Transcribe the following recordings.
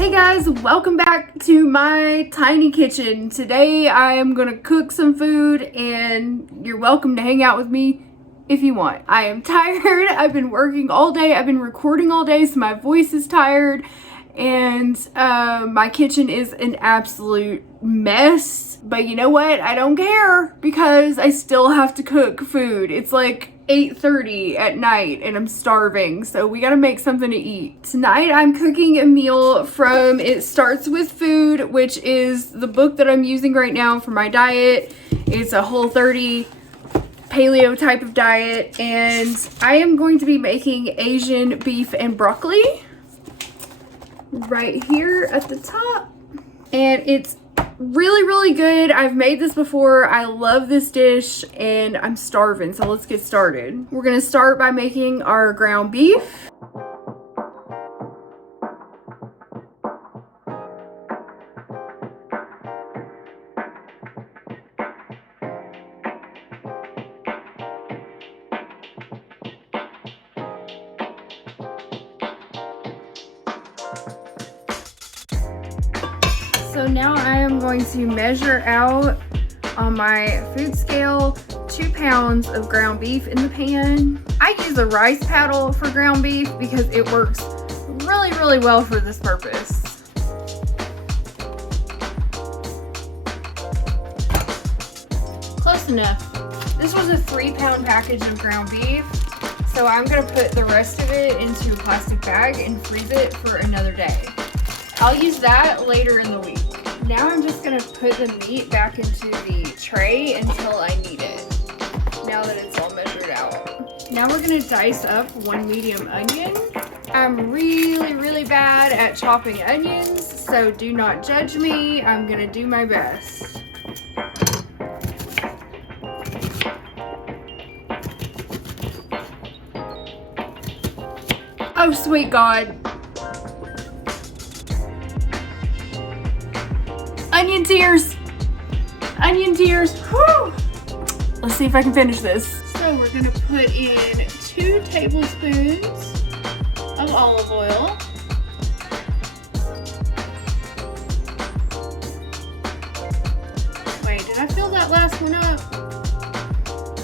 Hey guys, welcome back to my tiny kitchen. Today I am gonna cook some food and you're welcome to hang out with me if you want. I am tired. I've been working all day. I've been recording all day, so my voice is tired and my kitchen is an absolute mess. But you know what? I don't care because I still have to cook food. It's like 8:30 at night and I'm starving, so we gotta make something to eat. Tonight I'm cooking a meal from It Starts With Food, which is the book that I'm using right now for my diet. It's a Whole30 paleo type of diet, and I am going to be making Asian beef and broccoli right here at the top. And it's really good. I've made this before. I love this dish and I'm starving, so let's get started. We're gonna start by making our ground beef. So now I am going to measure out on my food scale 2 pounds of ground beef in the pan. I use a rice paddle for ground beef because it works really well for this purpose. Close enough. This was a 3-pound package of ground beef, so I'm gonna put the rest of it into a plastic bag and freeze it for another day. I'll use that later in the week. Now I'm just gonna put the meat back into the tray until I need it, now that it's all measured out. Now we're gonna dice up 1 medium onion. I'm really bad at chopping onions, so do not judge me. I'm gonna do my best. Oh, sweet God. Onion tears! Onion tears! Whew! Let's see if I can finish this. So we're gonna put in 2 tablespoons of olive oil. Wait, did I fill that last one up?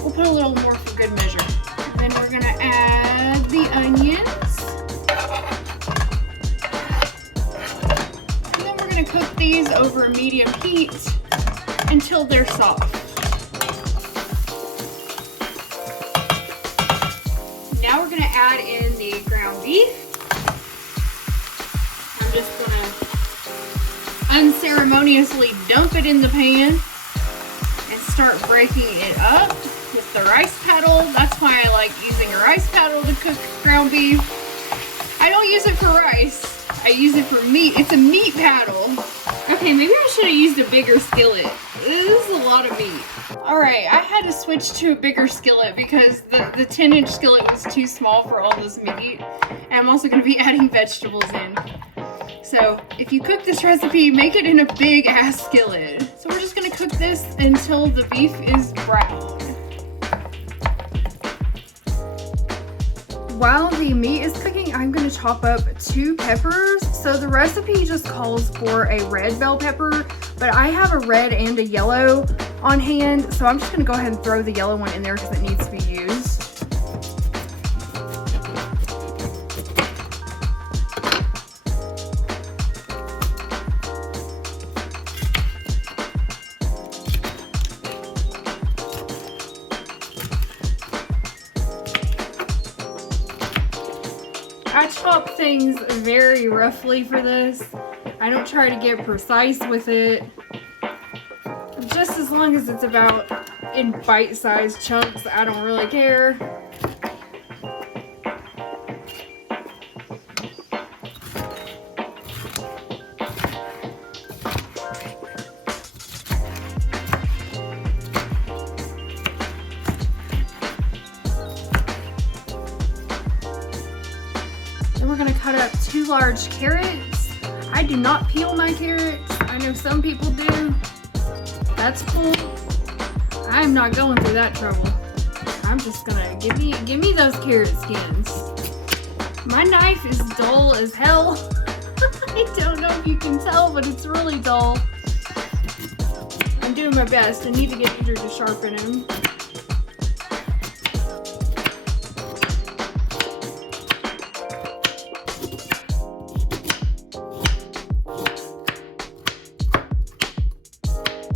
We'll put a little more for good measure. And then we're gonna add the onions. Cook these over a medium heat until they're soft. Now we're going to add in the ground beef. I'm just going to unceremoniously dump it in the pan and start breaking it up with the rice paddle. That's why I like using a rice paddle to cook ground beef. I don't use it for rice. I use it for meat. It's a meat paddle. Okay, maybe I should have used a bigger skillet. This is a lot of meat. Alright, I had to switch to a bigger skillet because the 10-inch skillet was too small for all this meat. And I'm also going to be adding vegetables in. So, if you cook this recipe, make it in a big ass skillet. So we're just going to cook this until the beef is brown. While the meat is cooking, I'm going to chop up 2 peppers. So the recipe just calls for a red bell pepper, but I have a red and a yellow on hand, so I'm just going to go ahead and throw the yellow one in there because it needs to be used. I chop things very roughly for this. I don't try to get precise with it. Just as long as it's about in bite-sized chunks, I don't really care. We're gonna cut up 2 large carrots. I do not peel my carrots. I know some people do. That's cool. I'm not going through that trouble. I'm just gonna give me those carrot skins. My knife is dull as hell. I don't know if you can tell, but it's really dull. I'm doing my best. I need to get Andrew to sharpen him.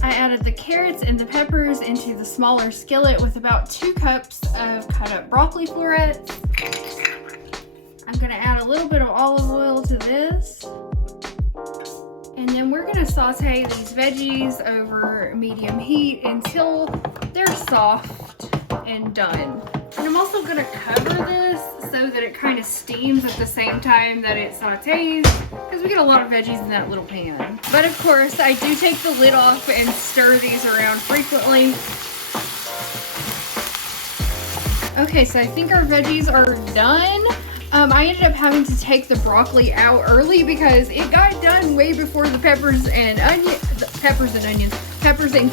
I added the carrots and the peppers into the smaller skillet with about 2 cups of cut up broccoli florets. I'm gonna add a little bit of olive oil to this. And then we're gonna saute these veggies over medium heat until they're soft and done. And I'm also gonna cover this so that it kind of steams at the same time that it sautés, because we get a lot of veggies in that little pan. But of course, I do take the lid off and stir these around frequently. Okay, so I think our veggies are done. I ended up having to take the broccoli out early because it got done way before the peppers and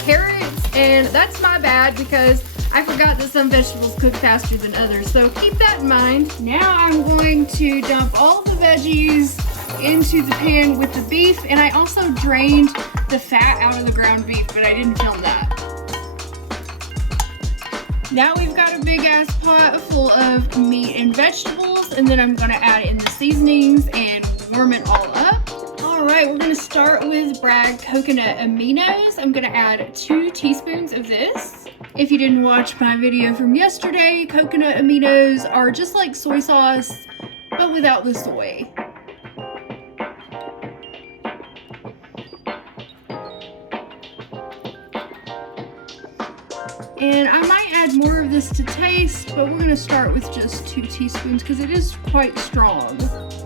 carrots, and that's my bad because I forgot that some vegetables cook faster than others, so keep that in mind. Now I'm going to dump all the veggies into the pan with the beef, and I also drained the fat out of the ground beef, but I didn't film that. Now we've got a big ass pot full of meat and vegetables, and then I'm gonna add in the seasonings and warm it all up. All right, we're gonna start with Bragg coconut aminos. I'm gonna add 2 teaspoons of this. If you didn't watch my video from yesterday, coconut aminos are just like soy sauce, but without the soy. And I might add more of this to taste, but we're gonna start with just 2 teaspoons because it is quite strong.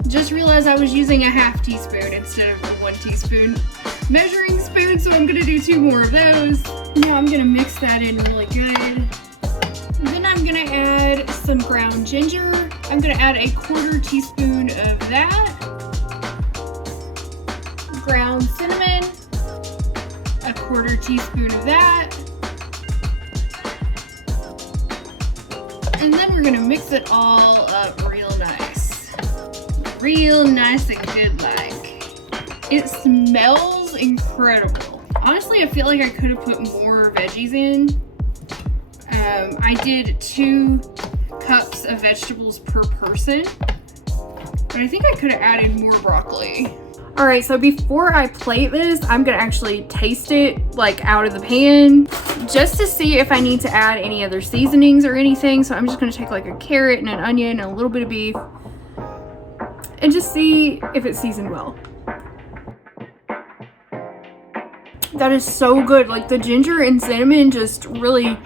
Just realized I was using a half teaspoon instead of a 1 teaspoon measuring spoon, so I'm gonna do 2 more of those. Now I'm gonna mix that in really good. Then I'm gonna add some ground ginger. I'm gonna add a 1/4 teaspoon of that. Ground cinnamon, a 1/4 teaspoon of that. And then we're gonna mix it all up real nice. Real nice and good like. It smells incredible. Honestly, I feel like I could have put more veggies in. I did 2 cups of vegetables per person, but I think I could have added more broccoli. All right, so before I plate this, I'm gonna actually taste it like out of the pan just to see if I need to add any other seasonings or anything. So I'm just gonna take like a carrot and an onion and a little bit of beef and just see if it's seasoned well. That is so good. Like the ginger and cinnamon just really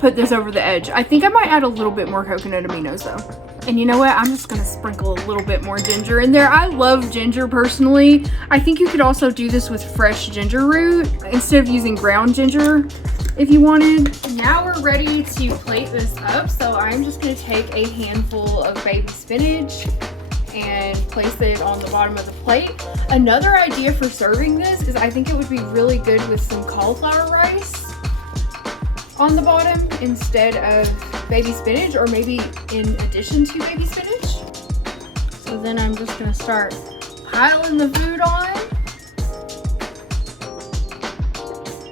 put this over the edge. I think I might add a little bit more coconut aminos though. And you know what? I'm just gonna sprinkle a little bit more ginger in there. I love ginger personally. I think you could also do this with fresh ginger root instead of using ground ginger if you wanted. Now we're ready to plate this up. So I'm just gonna take a handful of baby spinach and place it on the bottom of the plate. Another idea for serving this is I think it would be really good with some cauliflower rice on the bottom instead of baby spinach, or maybe in addition to baby spinach. So then I'm just gonna start piling the food on.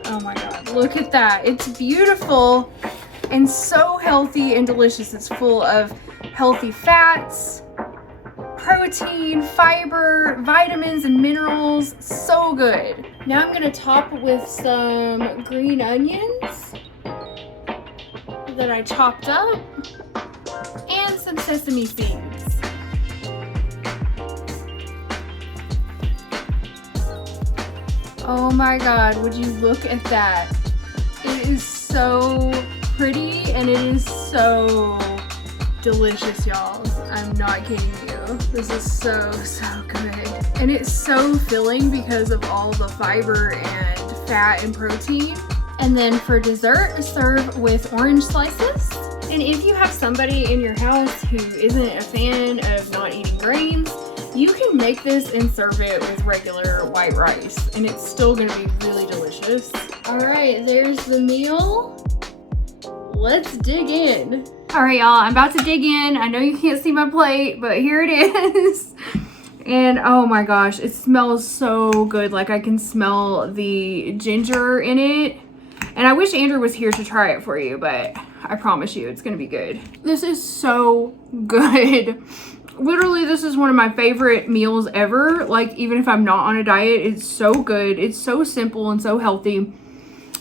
Oh my God, look at that. It's beautiful and so healthy and delicious. It's full of healthy fats, protein, fiber, vitamins, and minerals. So good. Now I'm gonna top with some green onions that I chopped up and some sesame seeds. Oh my God, would you look at that? It is so pretty and it is so delicious, y'all. I'm not kidding you. This is so good. And it's so filling because of all the fiber and fat and protein. And then for dessert, serve with orange slices. And if you have somebody in your house who isn't a fan of not eating grains, you can make this and serve it with regular white rice, and it's still gonna be really delicious. All right, there's the meal. Let's dig in. All right, y'all, I'm about to dig in. I know you can't see my plate, but here it is. And oh my gosh, it smells so good. Like I can smell the ginger in it. And I wish Andrew was here to try it for you, but I promise you it's gonna be good. This is so good. Literally, this is one of my favorite meals ever. Like, even if I'm not on a diet, it's so good. It's so simple and so healthy.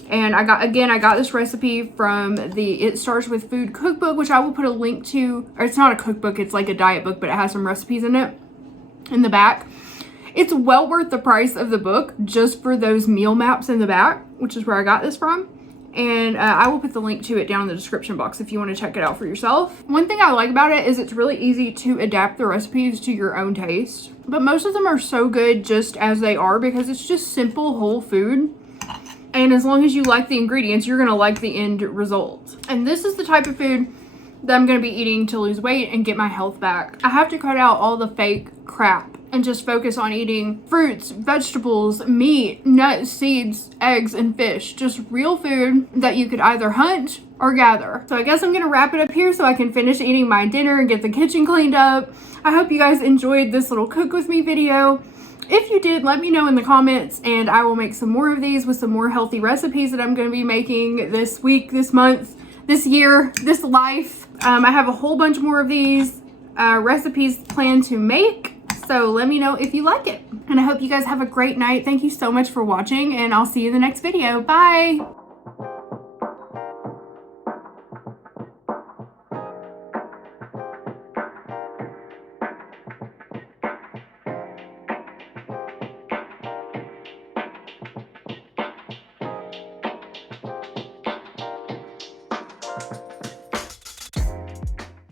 And I got this recipe from the It Starts With Food cookbook, which I will put a link to. Or it's not a cookbook, it's like a diet book, but it has some recipes in it in the back. It's well worth the price of the book just for those meal maps in the back, which is where I got this from. And I will put the link to it down in the description box if you want to check it out for yourself. One thing I like about it is it's really easy to adapt the recipes to your own taste. But most of them are so good just as they are because it's just simple whole food. And as long as you like the ingredients, you're going to like the end result. And this is the type of food that I'm going to be eating to lose weight and get my health back. I have to cut out all the fake crap and just focus on eating fruits, vegetables, meat, nuts, seeds, eggs, and fish. Just real food that you could either hunt or gather. So I guess I'm gonna wrap it up here so I can finish eating my dinner and get the kitchen cleaned up. I hope you guys enjoyed this little cook with me video. If you did, let me know in the comments and I will make some more of these with some more healthy recipes that I'm gonna be making this week, this month, this year, this life. I have a whole bunch more of these recipes planned to make. So let me know if you like it. And I hope you guys have a great night. Thank you so much for watching and I'll see you in the next video. Bye.